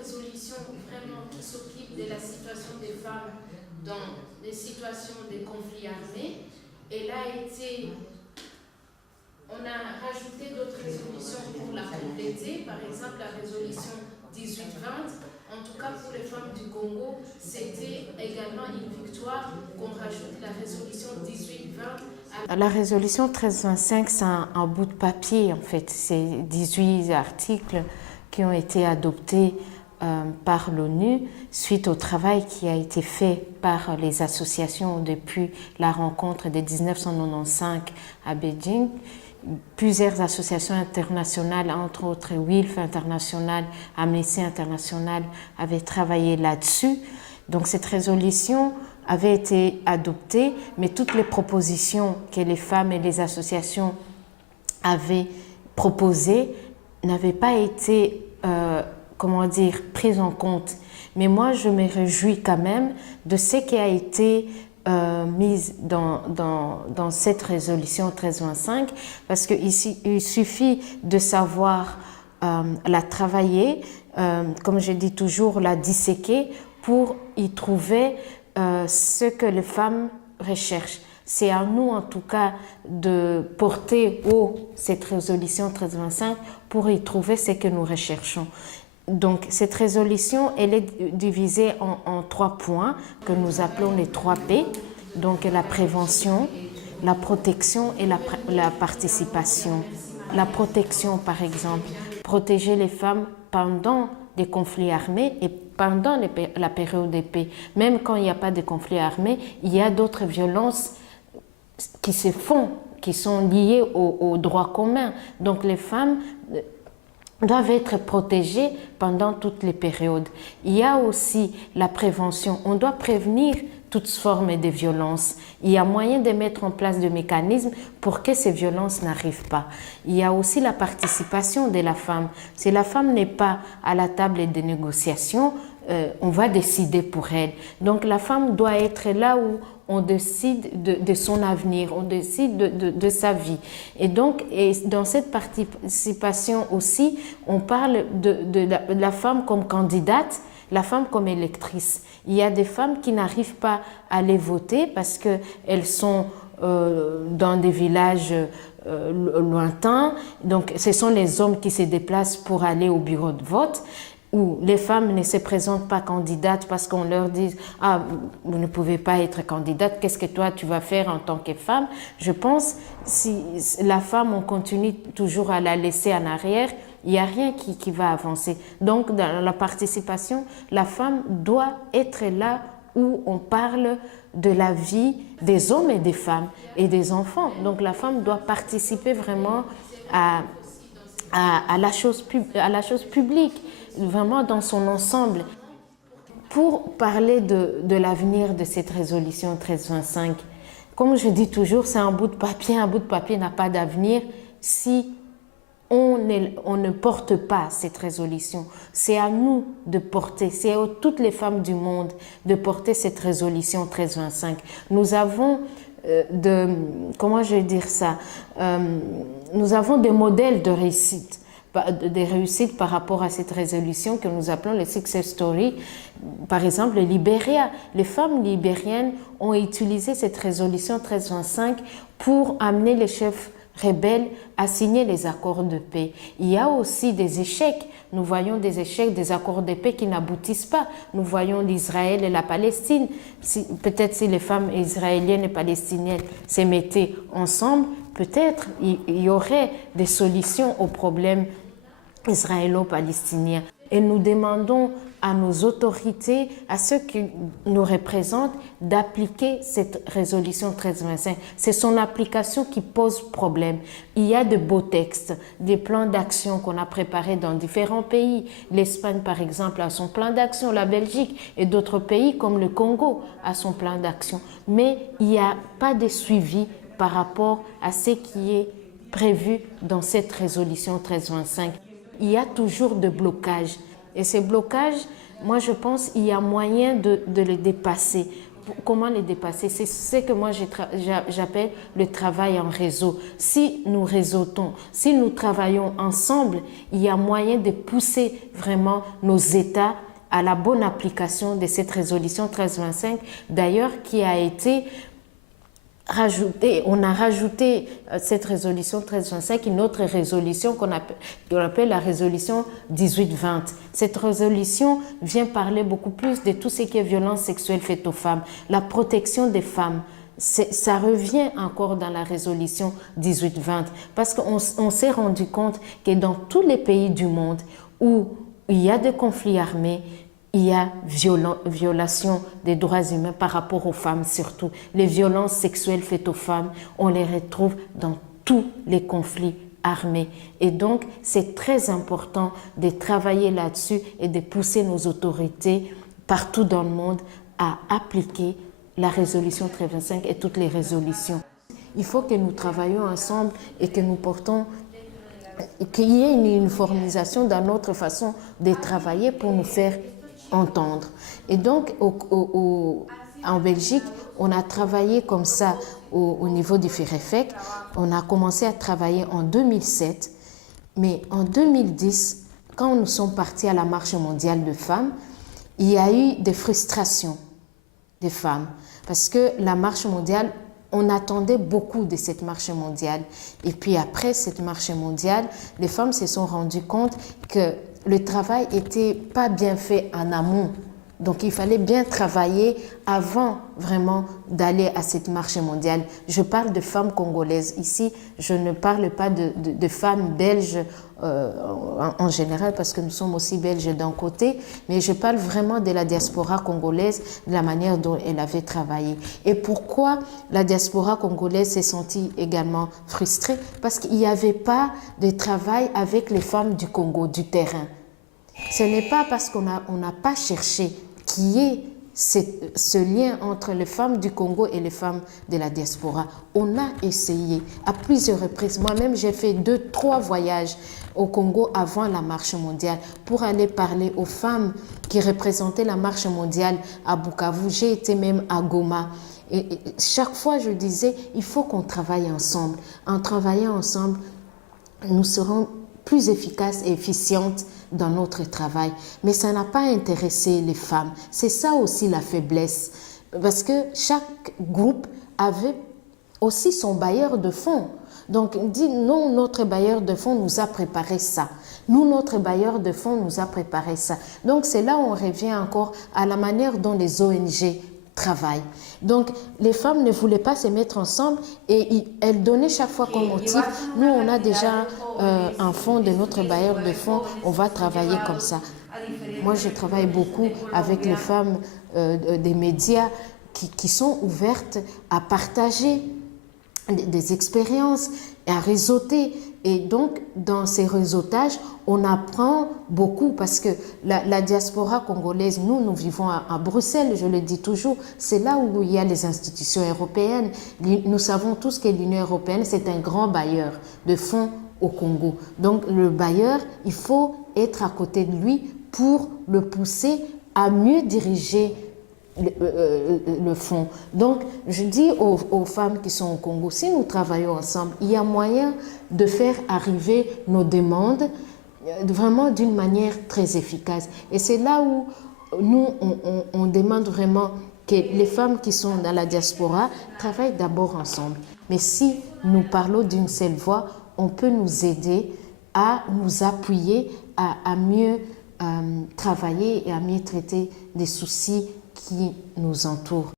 résolution vraiment qui s'occupe de la situation des femmes dans les situations de conflits armés. Elle a été, on a rajouté d'autres résolutions pour la compléter, par exemple la résolution 1820. En tout cas, pour les femmes du Congo, c'était également une victoire qu'on rajoute la résolution 1820. La résolution 1325, c'est un bout de papier, en fait. C'est 18 articles qui ont été adoptés par l'ONU suite au travail qui a été fait par les associations depuis la rencontre de 1995 à Beijing. Plusieurs associations internationales, entre autres WILF International, Amnesty International, avaient travaillé là-dessus. Donc cette résolution avait été adoptée, mais toutes les propositions que les femmes et les associations avaient proposées n'avaient pas été, prises en compte. Mais moi, je me réjouis quand même de ce qui a été mise dans cette résolution 1325, parce qu'il suffit de savoir la travailler, comme je dis toujours, la disséquer pour y trouver ce que les femmes recherchent. C'est à nous, en tout cas, de porter haut cette résolution 1325 pour y trouver ce que nous recherchons. Donc, cette résolution, elle est divisée en 3 points que nous appelons les 3 P. Donc, la prévention, la protection et la participation. La protection, par exemple, protéger les femmes pendant des conflits armés et pendant la période de paix. Même quand il n'y a pas de conflits armés, il y a d'autres violences qui se font, qui sont liées au droit commun. Donc, les femmes doivent être protégées pendant toutes les périodes. Il y a aussi la prévention. On doit prévenir toutes formes de violences. Il y a moyen de mettre en place des mécanismes pour que ces violences n'arrivent pas. Il y a aussi la participation de la femme. Si la femme n'est pas à la table des négociations, on va décider pour elle. Donc la femme doit être là où on décide de son avenir, on décide de sa vie. Et donc, dans cette participation aussi, on parle de la femme comme candidate, la femme comme électrice. Il y a des femmes qui n'arrivent pas à aller voter parce qu'elles sont dans des villages lointains. Donc, ce sont les hommes qui se déplacent pour aller au bureau de vote, où les femmes ne se présentent pas candidates parce qu'on leur dit « Ah, vous ne pouvez pas être candidate, qu'est-ce que toi tu vas faire en tant que femme ?» Je pense si la femme, on continue toujours à la laisser en arrière, il n'y a rien qui va avancer. Donc, dans la participation, la femme doit être là où on parle de la vie des hommes et des femmes et des enfants. Donc, la femme doit participer vraiment à la chose publique, vraiment dans son ensemble. Pour parler de l'avenir de cette résolution 1325, comme je dis toujours, c'est un bout de papier n'a pas d'avenir si on ne porte pas cette résolution. C'est à nous de porter, c'est à toutes les femmes du monde de porter cette résolution 1325. Nous avons nous avons des modèles de réussite par rapport à cette résolution que nous appelons les success stories. Par exemple, le Libéria. Les femmes libériennes ont utilisé cette résolution 1325 pour amener les chefs rebelles à signer les accords de paix. Il y a aussi des échecs. Nous voyons des échecs des accords de paix qui n'aboutissent pas. Nous voyons l'Israël et la Palestine. Peut-être si les femmes israéliennes et palestiniennes se mettaient ensemble, peut-être il y aurait des solutions aux problèmes israélo-palestiniens. Et nous demandons à nos autorités, à ceux qui nous représentent, d'appliquer cette résolution 1325. C'est son application qui pose problème. Il y a de beaux textes, des plans d'action qu'on a préparés dans différents pays. L'Espagne, par exemple, a son plan d'action, la Belgique et d'autres pays comme le Congo a son plan d'action. Mais il n'y a pas de suivi par rapport à ce qui est prévu dans cette résolution 1325. Il y a toujours des blocages. Et ces blocages, moi je pense qu'il y a moyen de les dépasser comment les dépasser? C'est ce que moi j'appelle le travail en réseau. Si nous réseautons, si nous travaillons ensemble, il y a moyen de pousser vraiment nos États à la bonne application de cette résolution 1325, d'ailleurs qui a été rajoutée. On a rajouté cette résolution 1325, une autre résolution qu'on appelle la résolution 1820. Cette résolution vient parler beaucoup plus de tout ce qui est violence sexuelle faite aux femmes, la protection des femmes. Ça revient encore dans la résolution 1820 parce qu'on s'est rendu compte que dans tous les pays du monde où il y a des conflits armés, il y a violation des droits humains par rapport aux femmes surtout. Les violences sexuelles faites aux femmes, on les retrouve dans tous les conflits armés. Et donc, c'est très important de travailler là-dessus et de pousser nos autorités partout dans le monde à appliquer la résolution 1325 et toutes les résolutions. Il faut que nous travaillions ensemble et que nous portons, qu'il y ait une uniformisation dans notre façon de travailler pour nous faire entendre. Et donc, en Belgique, on a travaillé comme ça au niveau du FIREFEC. On a commencé à travailler en 2007, mais en 2010, quand nous sommes partis à la marche mondiale de femmes, il y a eu des frustrations des femmes parce que la marche mondiale, on attendait beaucoup de cette marche mondiale. Et puis après cette marche mondiale, les femmes se sont rendues compte que le travail n'était pas bien fait en amont. Donc il fallait bien travailler avant vraiment d'aller à cette marche mondiale. Je parle de femmes congolaises. Ici, je ne parle pas de femmes belges en général parce que nous sommes aussi belges d'un côté, mais je parle vraiment de la diaspora congolaise, de la manière dont elle avait travaillé. Et pourquoi la diaspora congolaise s'est sentie également frustrée? Parce qu'il n'y avait pas de travail avec les femmes du Congo, du terrain. Ce n'est pas parce qu'on n'a pas cherché qu'il y ait ce lien entre les femmes du Congo et les femmes de la diaspora. On a essayé à plusieurs reprises. Moi-même, j'ai fait 2-3 voyages au Congo avant la marche mondiale pour aller parler aux femmes qui représentaient la marche mondiale à Bukavu. J'ai été même à Goma. Et chaque fois, je disais, il faut qu'on travaille ensemble. En travaillant ensemble, nous serons plus efficaces et efficientes dans notre travail. Mais ça n'a pas intéressé les femmes. C'est ça aussi la faiblesse. Parce que chaque groupe avait aussi son bailleur de fonds. Donc, on dit non, notre bailleur de fonds nous a préparé ça. Nous, notre bailleur de fonds nous a préparé ça. Donc, c'est là où on revient encore à la manière dont les ONG travaillent. Donc, les femmes ne voulaient pas se mettre ensemble et elles donnaient chaque fois comme motif, nous, on a déjà un fonds de notre bailleur de fonds, on va travailler comme ça. Moi, je travaille beaucoup avec les femmes des médias qui sont ouvertes à partager des expériences, à réseauter. Et donc, dans ces réseautages, on apprend beaucoup parce que la diaspora congolaise, nous vivons à Bruxelles, je le dis toujours, c'est là où il y a les institutions européennes. Nous savons tous que l'Union européenne, c'est un grand bailleur de fonds au Congo. Donc, le bailleur, il faut être à côté de lui pour le pousser à mieux diriger le fonds. Donc, je dis aux femmes qui sont au Congo, si nous travaillons ensemble, il y a moyen de faire arriver nos demandes vraiment d'une manière très efficace. Et c'est là où nous, on demande vraiment que les femmes qui sont dans la diaspora travaillent d'abord ensemble. Mais si nous parlons d'une seule voix, on peut nous aider à nous appuyer, à mieux travailler et à mieux traiter des soucis qui nous entourent.